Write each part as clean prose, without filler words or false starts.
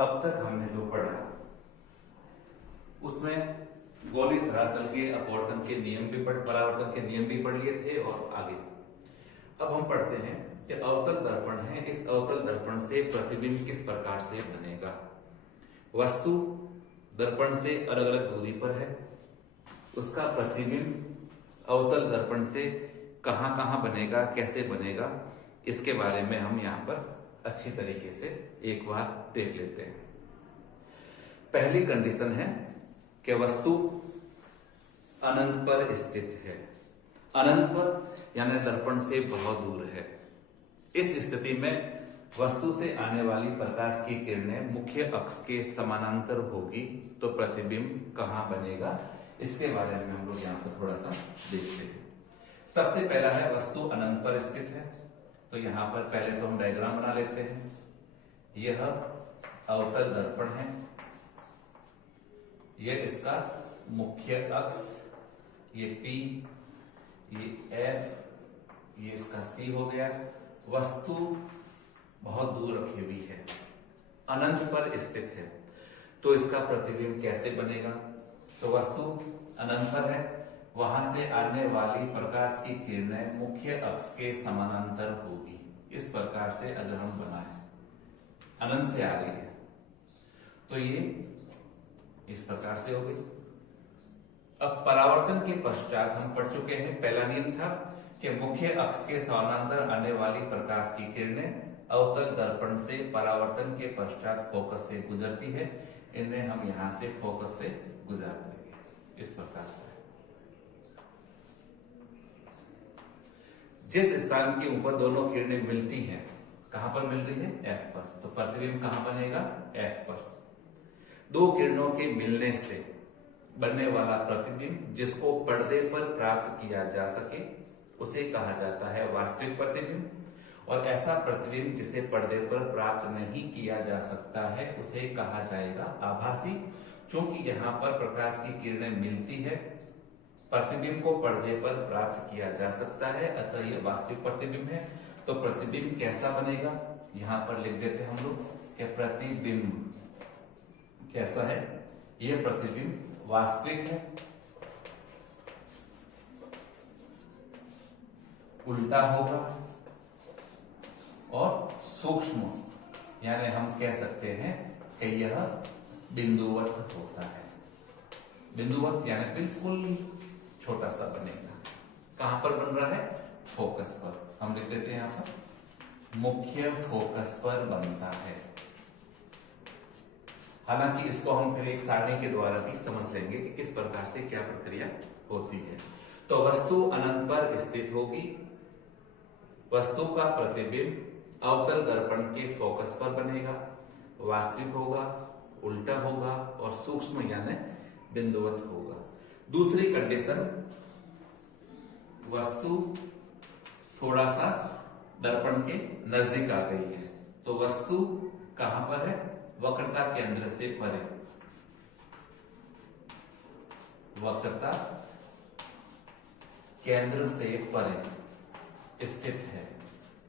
अब तक हमने जो पढ़ा उसमें गोली धरातल के अपवर्तन के नियम भी परावर्तन के नियम भी पढ़ लिए थे और आगे अब हम पढ़ते हैं कि अवतल दर्पण है। इस अवतल दर्पण से प्रतिबिंब किस प्रकार से बनेगा। वस्तु दर्पण से अलग अलग दूरी पर है, उसका प्रतिबिंब अवतल दर्पण से कहां कहां बनेगा, कैसे बनेगा, इसके बारे में हम यहाँ पर अच्छी तरीके से एक बार देख लेते हैं। पहली कंडीशन है कि वस्तु अनंत पर स्थित है। अनंत पर यानी दर्पण से बहुत दूर है। इस स्थिति में वस्तु से आने वाली प्रकाश की किरणें मुख्य अक्ष के समानांतर होगी तो प्रतिबिंब कहां बनेगा, इसके बारे में हम लोग यहाँ पर थोड़ा सा देखते हैं। सबसे पहला है वस्तु अनंत पर स्थित है, तो यहाँ पर पहले तो हम डायग्राम बना लेते हैं। यह अवतल दर्पण है, यह इसका मुख्य अक्ष, ये P, ये F, ये इसका C हो गया। वस्तु बहुत दूर रखी हुई है, अनंत पर स्थित है, तो इसका प्रतिबिंब कैसे बनेगा। तो वस्तु अनंत पर है, वहां से आने वाली प्रकाश की किरणें मुख्य अक्ष के समानांतर होगी। इस प्रकार से अगर हम बनाए, अनंत से आ रही है तो ये इस प्रकार से हो गई। अब परावर्तन के पश्चात हम पढ़ चुके हैं, पहला नियम था कि मुख्य अक्ष के समानांतर आने वाली प्रकाश की किरणें अवतल दर्पण से परावर्तन के पश्चात फोकस से गुजरती है। इन्हें हम यहां से फोकस से गुजार देंगे इस प्रकार से। जिस स्थान के ऊपर दोनों किरणें मिलती हैं, कहां पर मिल रही है, F पर, तो प्रतिबिंब कहां बनेगा, F पर। दो किरणों के मिलने से बनने वाला प्रतिबिंब जिसको पर्दे पर प्राप्त किया जा सके उसे कहा जाता है वास्तविक प्रतिबिंब, और ऐसा प्रतिबिंब जिसे पर्दे पर प्राप्त नहीं किया जा सकता है उसे कहा जाएगा आभासी। क्योंकि यहाँ पर प्रकाश की किरणें मिलती है, प्रतिबिंब को पर्दे पर प्राप्त किया जा सकता है, अतः यह वास्तविक प्रतिबिंब है। तो प्रतिबिंब कैसा बनेगा, यहां पर लिख देते हैं हम लोग कि प्रतिबिंब कैसा है, यह प्रतिबिंब वास्तविक है, उल्टा होगा और सूक्ष्म, यानी हम कह सकते हैं कि यह बिंदुवत होता है। बिंदुवत यानी बिल्कुल छोटा सा बनेगा। कहां पर बन रहा है, फोकस पर। हम लिख देते हैं यहां पर मुख्य फोकस पर बनता है। हालांकि इसको हम फिर एक सारणी के द्वारा भी समझ लेंगे कि किस प्रकार से क्या प्रक्रिया होती है। तो वस्तु अनंत पर स्थित होगी, वस्तु का प्रतिबिंब अवतल दर्पण के फोकस पर बनेगा, वास्तविक होगा, उल्टा होगा और सूक्ष्म यानी बिंदुवत होगा। दूसरी कंडीशन, वस्तु थोड़ा सा दर्पण के नजदीक आ गई है, तो वस्तु कहां पर है, वक्रता केंद्र से परे, वक्रता केंद्र से परे स्थित है,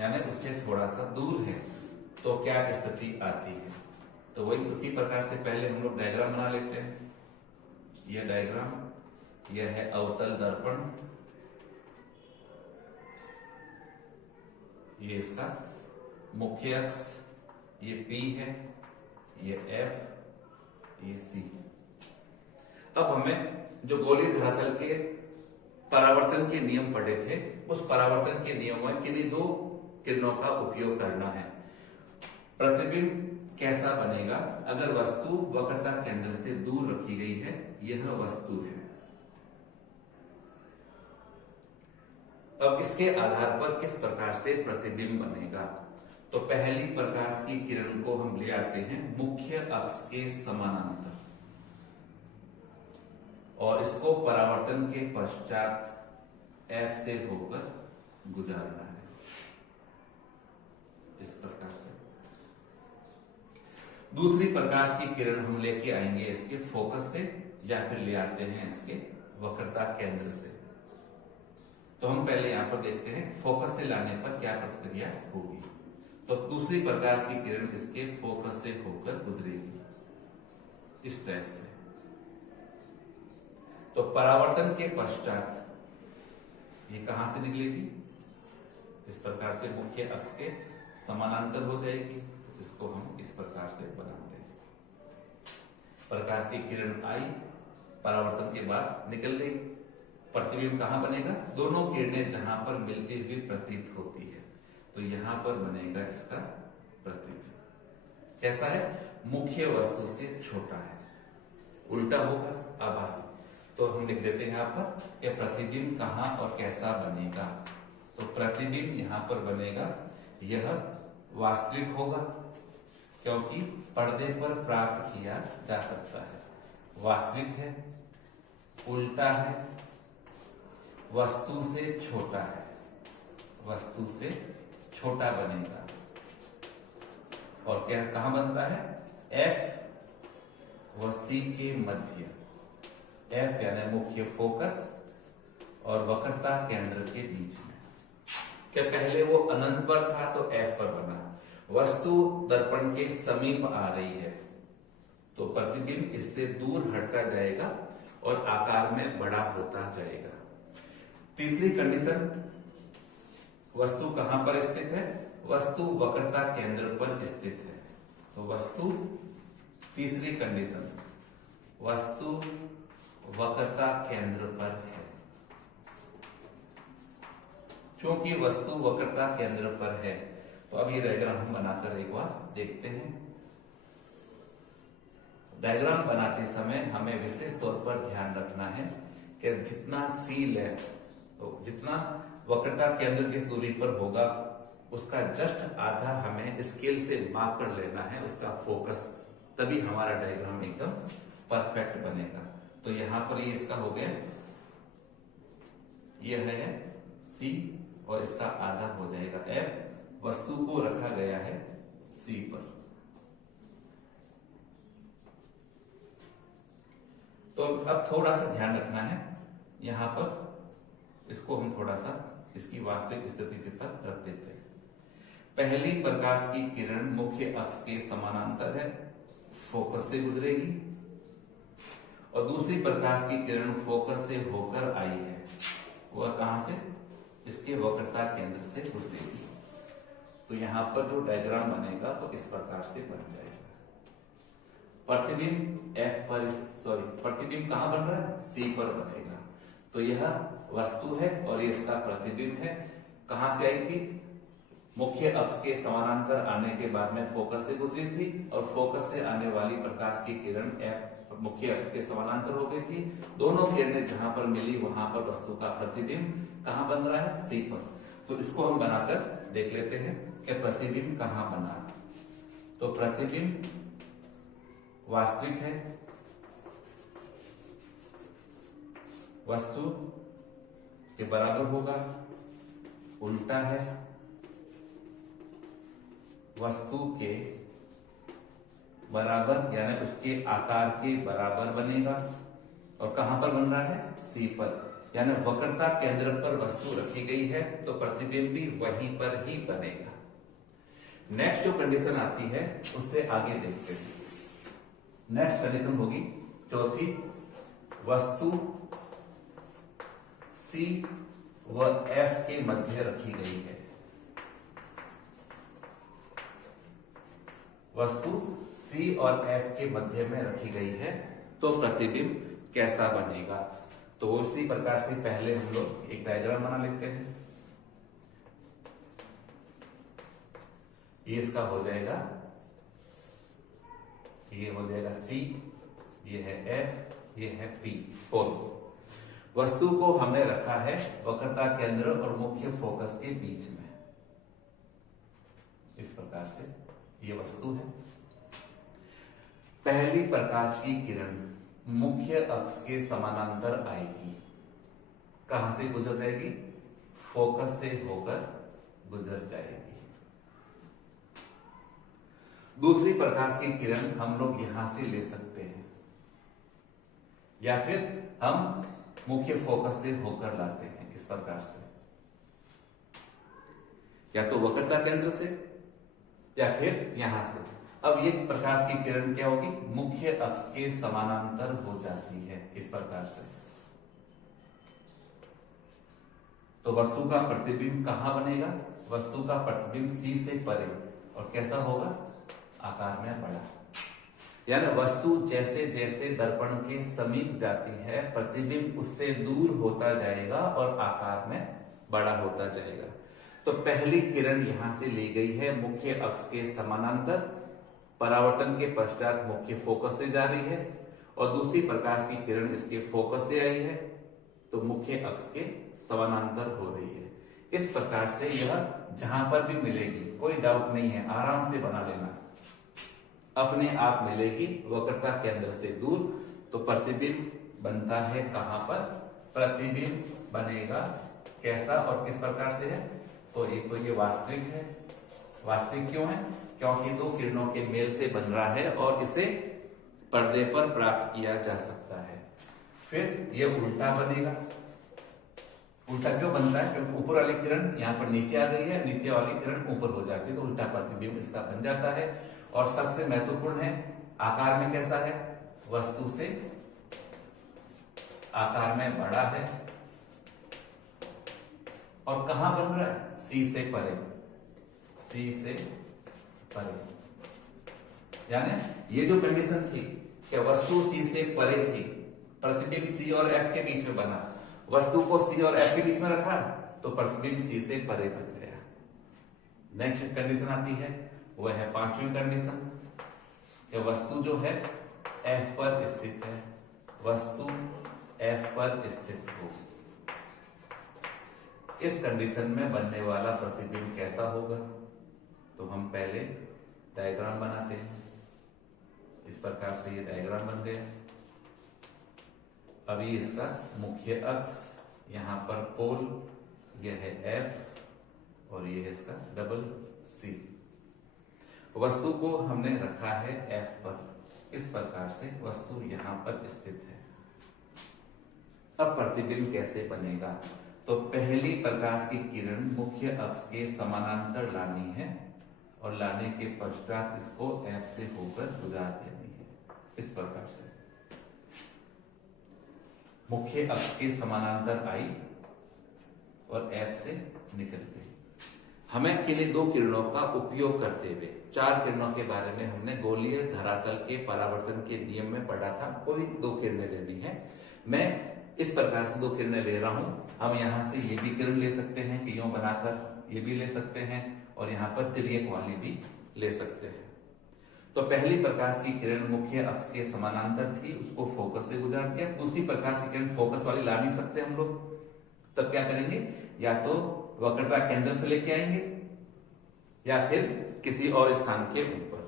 यानी उससे थोड़ा सा दूर है, तो क्या स्थिति आती है। तो वही उसी प्रकार से पहले हम लोग डायग्राम बना लेते हैं। यह डायग्राम, यह है अवतल दर्पण, ये इसका मुख्य अक्ष, ये P है, ये F, ये C। अब हमें जो गोली धरातल के परावर्तन के नियम पढ़े थे, उस परावर्तन के नियम में किन्हीं दो किरणों का उपयोग करना है। प्रतिबिंब कैसा बनेगा, अगर वस्तु वक्रता केंद्र से दूर रखी गई है, यह वस्तु है। अब इसके आधार पर किस प्रकार से प्रतिबिंब बनेगा, तो पहली प्रकाश की किरण को हम ले आते हैं मुख्य अक्ष के समानांतर और इसको परावर्तन के पश्चात F से होकर गुजारना है इस प्रकार से। दूसरी प्रकाश की किरण हम लेके आएंगे इसके फोकस से, या फिर ले आते हैं इसके वक्रता केंद्र से। तो हम पहले यहां पर देखते हैं फोकस से लाने पर क्या प्रक्रिया होगी। तो तो दूसरी प्रकाश की किरण इसके फोकस से होकर गुजरेगी इस टाइप से। तो परावर्तन के पश्चात ये कहां से निकलेगी, इस प्रकार से मुख्य अक्ष के समानांतर हो जाएगी। तो इसको हम इस प्रकार से बनाते हैं। प्रकाश की किरण आई, परावर्तन के बाद निकल गई, प्रतिबिंब कहां बनेगा, दोनों किरणें जहां पर मिलती हुई प्रतीत होती है तो यहां पर बनेगा इसका प्रतिबिंब। कैसा है, मुख्य वस्तु से छोटा है, उल्टा होगा, आभासी। तो हम लिख देते हैं यहां पर यह प्रतिबिंब कहां और कैसा बनेगा। तो प्रतिबिंब यहां पर बनेगा, यह वास्तविक होगा क्योंकि पर्दे पर प्राप्त किया जा सकता है, वास्तविक है, उल्टा है, वस्तु से छोटा है, वस्तु से छोटा बनेगा। और क्या कहां बनता है, F व C के मध्य, F यानी मुख्य फोकस और वक्रता केंद्र के बीच में। क्या पहले वो अनंत पर था तो F पर बना, वस्तु दर्पण के समीप आ रही है तो प्रतिबिंब इससे दूर हटता जाएगा और आकार में बड़ा होता जाएगा। तीसरी कंडीशन, वस्तु कहां पर स्थित है, वस्तु वक्रता केंद्र पर स्थित है। तो वस्तु, तीसरी कंडीशन, वस्तु वक्रता केंद्र पर है। क्योंकि वस्तु वक्रता केंद्र पर है तो अब ये डायग्राम हम बनाकर एक बार देखते हैं। डायग्राम बनाते समय हमें विशेष तौर पर ध्यान रखना है कि जितना सी ले, तो जितना वक्रता केंद्र जिस दूरी पर होगा उसका जस्ट आधा हमें स्केल से माप कर लेना है उसका फोकस, तभी हमारा डायग्राम एकदम परफेक्ट बनेगा। तो यहां पर ये इसका हो गया, यह है सी और इसका आधा हो जाएगा F। वस्तु को रखा गया है C पर। तो अब थोड़ा सा ध्यान रखना है, यहां पर इसको हम थोड़ा सा इसकी वास्तविक स्थिति पर रख देते हैं। पहली प्रकाश की किरण मुख्य अक्ष के समानांतर है, फोकस से गुजरेगी, और दूसरी प्रकाश की किरण फोकस से होकर आई है, वह कहां से, इसके वक्रता केंद्र से गुजरेगी। तो यहां पर जो डायग्राम बनेगा तो इस प्रकार से बन जाएगा। प्रतिबिंब F पर, प्रतिबिंब कहां बन रहा है, C पर बनेगा। तो यह वस्तु है और ये इसका प्रतिबिंब है। कहां से आई थी, मुख्य अक्ष के समानांतर आने के बाद में फोकस से गुजरी थी और फोकस से आने वाली प्रकाश की किरण F मुख्य अक्ष के समानांतर हो गई थी। दोनों किरणें जहां पर मिली वहां पर वस्तु का प्रतिबिंब कहां बन रहा है, C पर। तो इसको हम बनाकर देख लेते हैं कि प्रतिबिंब कहां बना। तो प्रतिबिंब वास्तविक है, वस्तु के बराबर होगा, उल्टा है, वस्तु के बराबर यानी उसके आकार के बराबर बनेगा। और कहां पर बन रहा है, C पर, यानी वक्रता केंद्र पर वस्तु रखी गई है तो प्रतिबिंब भी वहीं पर ही बनेगा। नेक्स्ट जो कंडीशन आती है उससे आगे देखते हैं। नेक्स्ट कंडीशन होगी चौथी, वस्तु C व F के मध्य रखी गई है, वस्तु C और F के मध्य में रखी गई है तो प्रतिबिंब कैसा बनेगा। तो उसी प्रकार से पहले हम लोग एक डायग्राम बना लेते हैं। ये इसका हो जाएगा, ये हो जाएगा C, ये है F, ये है P। वस्तु को हमने रखा है वक्रता केंद्र और मुख्य फोकस के बीच में, इस प्रकार से ये वस्तु है। पहली प्रकाश की किरण मुख्य अक्ष के समानांतर आएगी, कहां से गुजर जाएगी, फोकस से होकर गुजर जाएगी। दूसरी प्रकाश की किरण हम लोग यहां से ले सकते हैं या फिर हम मुख्य फोकस से होकर लाते हैं, इस प्रकार से, या तो वक्रता केंद्र से या फिर यहां से। अब ये प्रकाश की किरण क्या होगी, मुख्य अक्ष के समानांतर हो जाती है इस प्रकार से। तो वस्तु का प्रतिबिंब कहां बनेगा, वस्तु का प्रतिबिंब C से परे, और कैसा होगा, आकार में बड़ा। यानी वस्तु जैसे जैसे दर्पण के समीप जाती है प्रतिबिंब उससे दूर होता जाएगा और आकार में बड़ा होता जाएगा। तो पहली किरण यहां से ली गई है मुख्य अक्ष के समानांतर, परावर्तन के पश्चात मुख्य फोकस से जा रही है, और दूसरी प्रकाश की किरण इसके फोकस से आई है तो मुख्य अक्ष के समानांतर हो रही है। इस प्रकार से यह जहां पर भी मिलेगी, कोई डाउट नहीं है, आराम से बना लेना, अपने आप मिलेगी वक्रता केंद्र से दूर। तो प्रतिबिंब बनता है कहां पर, प्रतिबिंब बनेगा कैसा और किस प्रकार से है, तो एक तो ये वास्तविक है। वास्तविक क्यों है, क्योंकि दो किरणों के मेल से बन रहा है और इसे पर्दे पर प्राप्त किया जा सकता है। फिर ये उल्टा बनेगा। उल्टा क्यों बनता है, क्योंकि ऊपर वाली किरण यहाँ पर नीचे आ गई है, नीचे वाली किरण ऊपर हो जाती है, तो उल्टा प्रतिबिंब इसका बन जाता है। और सबसे महत्वपूर्ण है, आकार में कैसा है, वस्तु से आकार में बड़ा है, और कहां बन रहा है, C से परे, C से परे। यानी ये जो कंडीशन थी कि वस्तु C से परे थी, प्रतिबिंब C और F के बीच में बना, वस्तु को C और F के बीच में रखा तो प्रतिबिंब C से परे बन गया। नेक्स्ट कंडीशन आती है, वह है पांचवी कंडीशन कि वस्तु जो है F पर स्थित है, वस्तु F पर स्थित हो। इस कंडीशन में बनने वाला प्रतिबिंब कैसा होगा, तो हम पहले डायग्राम बनाते हैं। इस प्रकार से ये डायग्राम बन गया। अभी इसका मुख्य अक्ष, यहां पर पोल, यह है F और यह है इसका डबल C। वस्तु को हमने रखा है F पर, इस प्रकार से वस्तु यहां पर स्थित है। अब प्रतिबिंब कैसे बनेगा, तो पहली प्रकाश की किरण मुख्य अक्ष के समानांतर लानी है और लाने के पश्चात इसको F से होकर गुजार देनी है। इस प्रकार से मुख्य अक्ष के समानांतर आई और F से निकल गई। हमें किन्हीं दो किरणों का उपयोग करते हुए, चार किरणों के बारे में हमने गोलीय धरातल के परावर्तन के नियम में पढ़ा था, कोई दो किरणें लेनी है। मैं इस प्रकार से दो किरणें ले रहा हूं। हम यहां से ये भी किरण ले सकते हैं कि यूं बनाकर, ये भी ले सकते हैं, और यहां पर तिर्यक वाली भी ले सकते हैं। तो पहली प्रकाश की किरण मुख्य अक्ष के समानांतर थी, उसको फोकस से गुजार दिया। दूसरी प्रकाश की किरण फोकस वाली ला नहीं सकते हम लोग, तब क्या करेंगे, या तो वक्रता केंद्र से लेके आएंगे या फिर किसी और स्थान के ऊपर।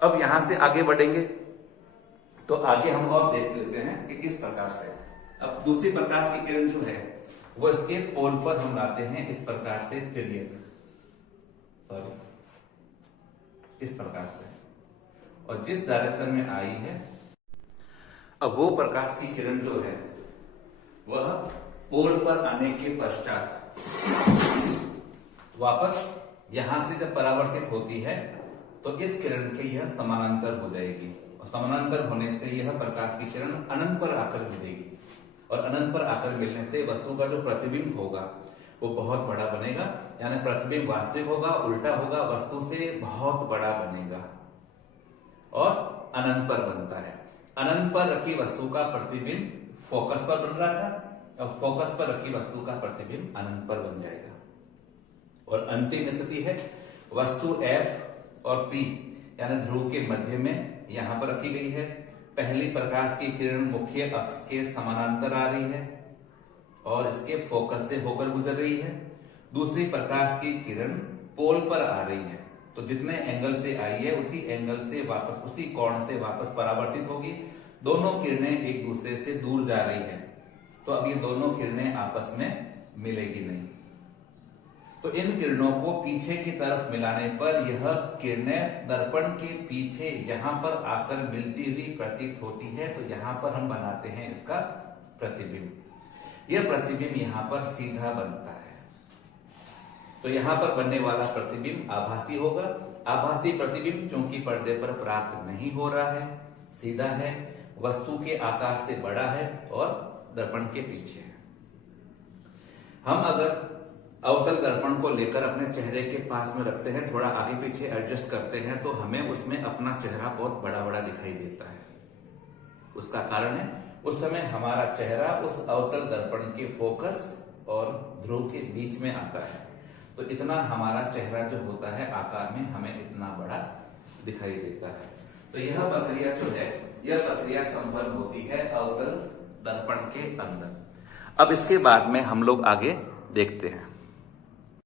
अब यहां से आगे बढ़ेंगे तो आगे हम और देख लेते हैं कि किस प्रकार से। अब दूसरी प्रकाश की किरण जो है वो इसके पोल पर हम लाते हैं इस प्रकार से तिर्यक, इस प्रकार से, और जिस डायरेक्शन में आई है, अब वो प्रकाश की किरण जो है वह पोल पर आने के पश्चात वापस यहां से जब परावर्तित होती है तो इस किरण के यह समानांतर हो जाएगी, और समानांतर होने से यह प्रकाश की किरण अनंत पर आकर मिलेगी, और अनंत पर आकर मिलने से वस्तु का जो प्रतिबिंब होगा वो बहुत बड़ा बनेगा। यानी प्रतिबिंब वास्तविक होगा, उल्टा होगा, वस्तु से बहुत बड़ा बनेगा और अनंत पर बनता है। अनंत पर रखी वस्तु का प्रतिबिंब फोकस पर बन रहा था, अब फोकस पर रखी वस्तु का प्रतिबिंब अनंत पर बन जाएगा। और अंतिम स्थिति है वस्तु F और P यानी ध्रुव के मध्य में यहां पर रखी गई है। पहली प्रकाश की किरण मुख्य अक्ष के समानांतर आ रही है और इसके फोकस से होकर गुजर रही है। दूसरी प्रकाश की किरण पोल पर आ रही है, तो जितने एंगल से आई है उसी एंगल से वापस, उसी कोण से वापस परावर्तित होगी। दोनों किरणें एक दूसरे से दूर जा रही है, तो अब ये दोनों किरणें आपस में मिलेगी नहीं। तो इन किरणों को पीछे की तरफ मिलाने पर यह किरणें दर्पण के पीछे यहां पर आकर मिलती हुई प्रतीत होती है, तो यहां पर हम बनाते हैं इसका प्रतिबिंब। यह प्रतिबिंब यहाँ पर सीधा बनता है। तो यहाँ पर बनने वाला प्रतिबिंब आभासी होगा। आभासी प्रतिबिंब चूंकि पर्दे पर प्राप्त नहीं हो रहा है, सीधा है, वस्तु के आकार से बड़ा है और दर्पण के पीछे है। हम अगर अवतल दर्पण को लेकर अपने चेहरे के पास में रखते हैं, थोड़ा आगे पीछे एडजस्ट करते हैं, तो हमें उसमें अपना चेहरा बहुत बड़ा बड़ा दिखाई देता है। उसका कारण है उस समय हमारा चेहरा उस अवतल दर्पण के फोकस और ध्रुव के बीच में आता है, तो इतना हमारा चेहरा जो होता है आकार में हमें इतना बड़ा दिखाई देता है। तो यह प्रक्रिया जो है, यह प्रक्रिया संपन्न होती है अवतल दर्पण के अंदर। अब इसके बाद में हम लोग आगे देखते हैं।